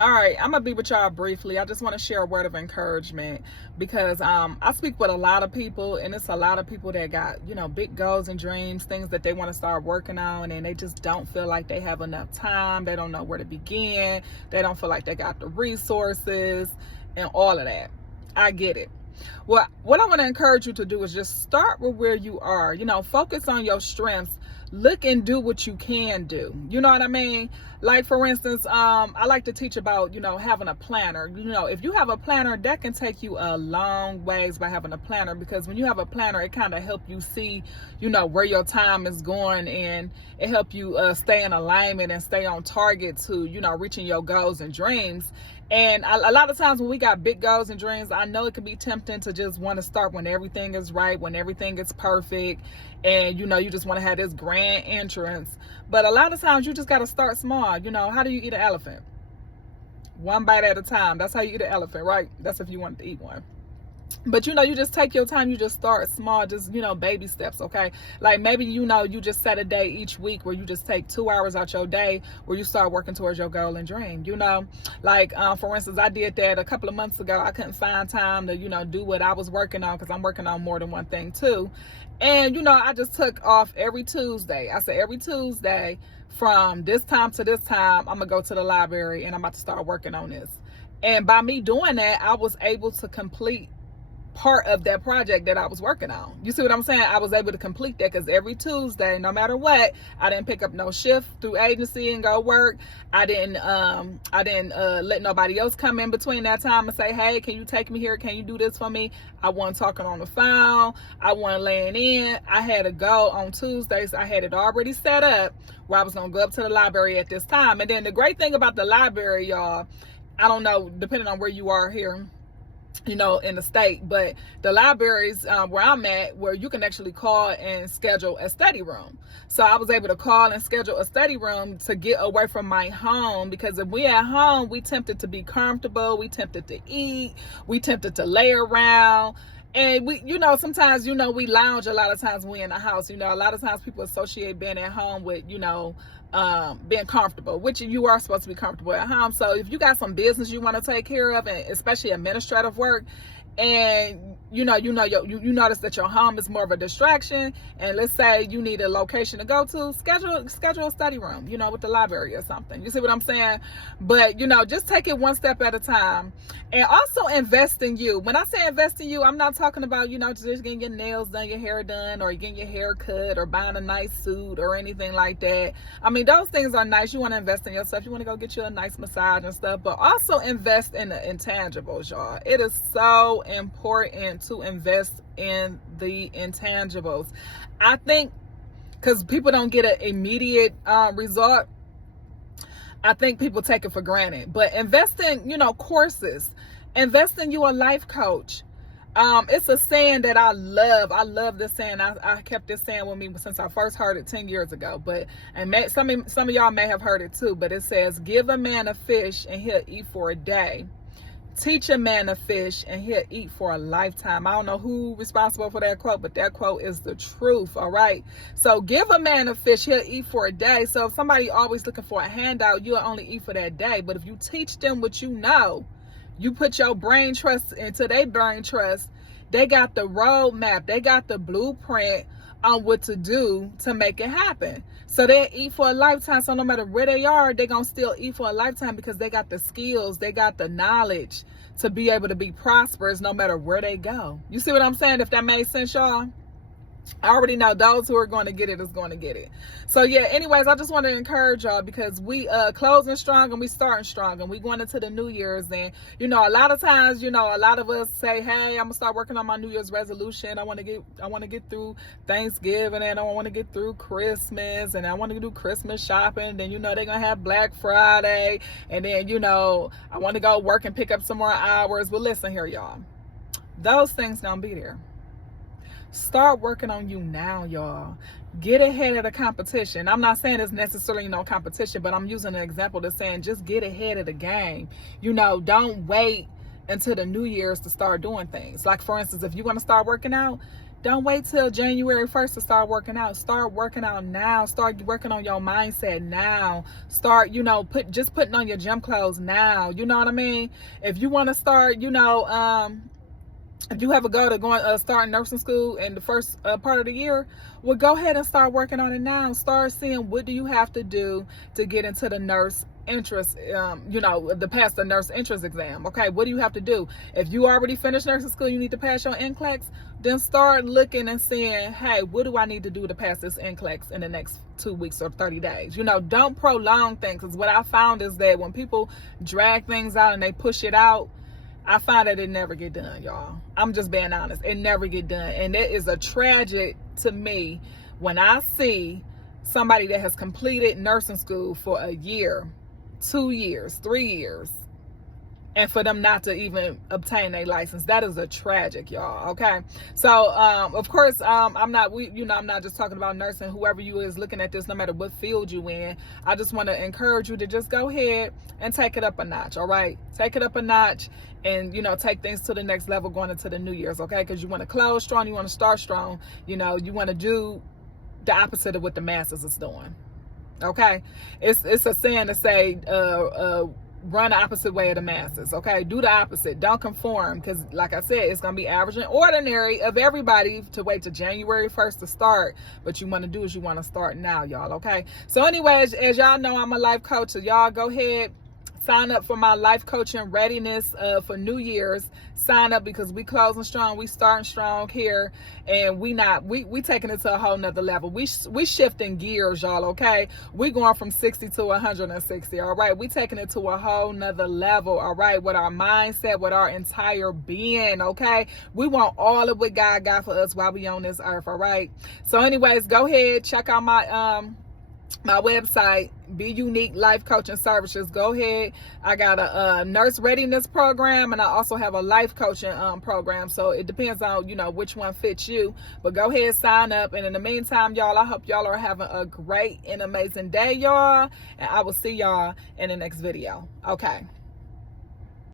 All right, I'm gonna be with y'all briefly. I just want to share a word of encouragement because I speak with a lot of people, and it's a lot of people that got, big goals and dreams, things that they want to start working on, and they just don't feel like they have enough time. They don't know where to begin. They don't feel like they got the resources and all of that. I get it. Well, what I want to encourage you to do is just start with where you are. Focus on your strengths. Look and do what you can do. You know what I mean? Like, for instance, I like to teach about, having a planner. If you have a planner, that can take you a long ways by having a planner, because when you have a planner, it kind of help you see, where your time is going, and it help you stay in alignment and stay on target to, reaching your goals and dreams. And a lot of times when we got big goals and dreams, I know it can be tempting to just want to start when everything is right, when everything is perfect, and you just want to have this grand entrance. But a lot of times you just got to start small. How do you eat an elephant? One bite at a time. That's how you eat an elephant, right? That's if you want to eat one. But you just take your time. You just start small, just baby steps. Okay, like maybe you just set a day each week where you just take 2 hours out your day where you start working towards your goal and dream. Like for instance, I did that a couple of months ago. I couldn't find time to do what I was working on, because I'm working on more than one thing too. And I just took off every Tuesday. I said every Tuesday from this time to this time, I'm gonna go to the library and I'm about to start working on this. And by me doing that, I was able to complete part of that project that I was working on. You see what I'm saying? I was able to complete that because every Tuesday, no matter what, I didn't pick up no shift through agency and go work. I didn't let nobody else come in between that time and say, hey, can you take me here? Can you do this for me? I wasn't talking on the phone. I wasn't laying in. I had to go on Tuesdays. I had it already set up where I was going to go up to the library at this time. And then the great thing about the library, y'all, I don't know, depending on where you are here, in the state, but the libraries where I'm at, where you can actually call and schedule a study room. So I was able to call and schedule a study room to get away from my home, because if we at home, we tempted to be comfortable, we tempted to eat, we tempted to lay around. And we, sometimes, we lounge a lot of times when we in the house. A lot of times people associate being at home with, being comfortable, which you are supposed to be comfortable at home. So if you got some business you want to take care of, and especially administrative work, and you notice that your home is more of a distraction, and let's say you need a location to go to, schedule a study room, with the library or something. You see what I'm saying? But just take it one step at a time, and also invest in you. When I say invest in you, I'm not talking about just getting your nails done, your hair done, or getting your hair cut, or buying a nice suit or anything like that. I mean, those things are nice. You want to invest in yourself. You want to go get you a nice massage and stuff, but also invest in the intangibles, y'all. It is so important to invest in the intangibles. I think because people don't get an immediate result, I think people take it for granted. But invest in, courses. Invest in you a life coach. It's a saying that I love. I love this saying. I kept this saying with me since I first heard it 10 years ago. Some of y'all may have heard it too. But it says, "Give a man a fish and he'll eat for a day. Teach a man to fish and he'll eat for a lifetime." I don't know who responsible for that quote, but that quote is the truth. All right. So give a man a fish, he'll eat for a day. So if somebody always looking for a handout, you'll only eat for that day. But if you teach them what you put your brain trust into their brain trust, they got the roadmap, they got the blueprint on what to do to make it happen. So they eat for a lifetime. So no matter where they are, they're going to still eat for a lifetime, because they got the skills, they got the knowledge to be able to be prosperous no matter where they go. You see what I'm saying? If that made sense, y'all? I already know those who are going to get it is going to get it. So yeah, anyways, I just want to encourage y'all, because we closing strong and we starting strong, and we going into the New Year's. And a lot of times, a lot of us say, hey, I'm gonna start working on my New Year's resolution. I want to get through Thanksgiving, and I want to get through Christmas, and I want to do Christmas shopping. Then they're gonna have Black Friday, and then I want to go work and pick up some more hours. But listen here, y'all, those things don't be there. Start working on you now, y'all. Get ahead of the competition. I'm not saying it's necessarily no competition, but I'm using an example to saying just get ahead of the game. Don't wait until the New Year's to start doing things. Like, for instance, if you want to start working out, Don't wait till January 1st to start working out. Start working out now. Start working on your mindset now. Start, putting on your gym clothes now. You know what I mean? If you want to start, if you have a goal to start nursing school in the first part of the year, well, go ahead and start working on it now. Start seeing what do you have to do to get into the nurse interest, to pass the nurse interest exam. Okay, what do you have to do? If you already finished nursing school, you need to pass your NCLEX, then start looking and seeing, hey, what do I need to do to pass this NCLEX in the next 2 weeks or 30 days? Don't prolong things, because what I found is that when people drag things out and they push it out, I find that it never get done, y'all. I'm just being honest. It never get done. And it is a tragic to me when I see somebody that has completed nursing school for a year, 2 years, 3 years, and for them not to even obtain a license. That is a tragic, y'all. Okay. So, of course, I'm not just talking about nursing. Whoever you is looking at this, no matter what field you in, I just want to encourage you to just go ahead and take it up a notch. All right. Take it up a notch and, take things to the next level going into the New Year's. Okay. Because you want to close strong. You want to start strong. You want to do the opposite of what the masses is doing. Okay. It's a saying to say, run the opposite way of the masses. Okay, do the opposite. Don't conform, because like I said, it's gonna be average and ordinary of everybody to wait till January 1st to start. But you want to do is you want to start now, y'all. Okay, so anyways, as y'all know, I'm a life coach, so y'all go ahead, sign up for my life coaching readiness for New Year's. Sign up, because we closing strong, we starting strong here, and we taking it to a whole nother level. We shifting gears, y'all. Okay, we going from 60 to 160. All right, we taking it to a whole nother level. All right, with our mindset, with our entire being. Okay, we want all of what God got for us while we on this earth. All right, so anyways, go ahead, check out my website, Be Unique Life Coaching Services. Go ahead. I got a nurse readiness program, and I also have a life coaching program. So it depends on, which one fits you. But go ahead, sign up. And in the meantime, y'all, I hope y'all are having a great and amazing day, y'all. And I will see y'all in the next video. Okay.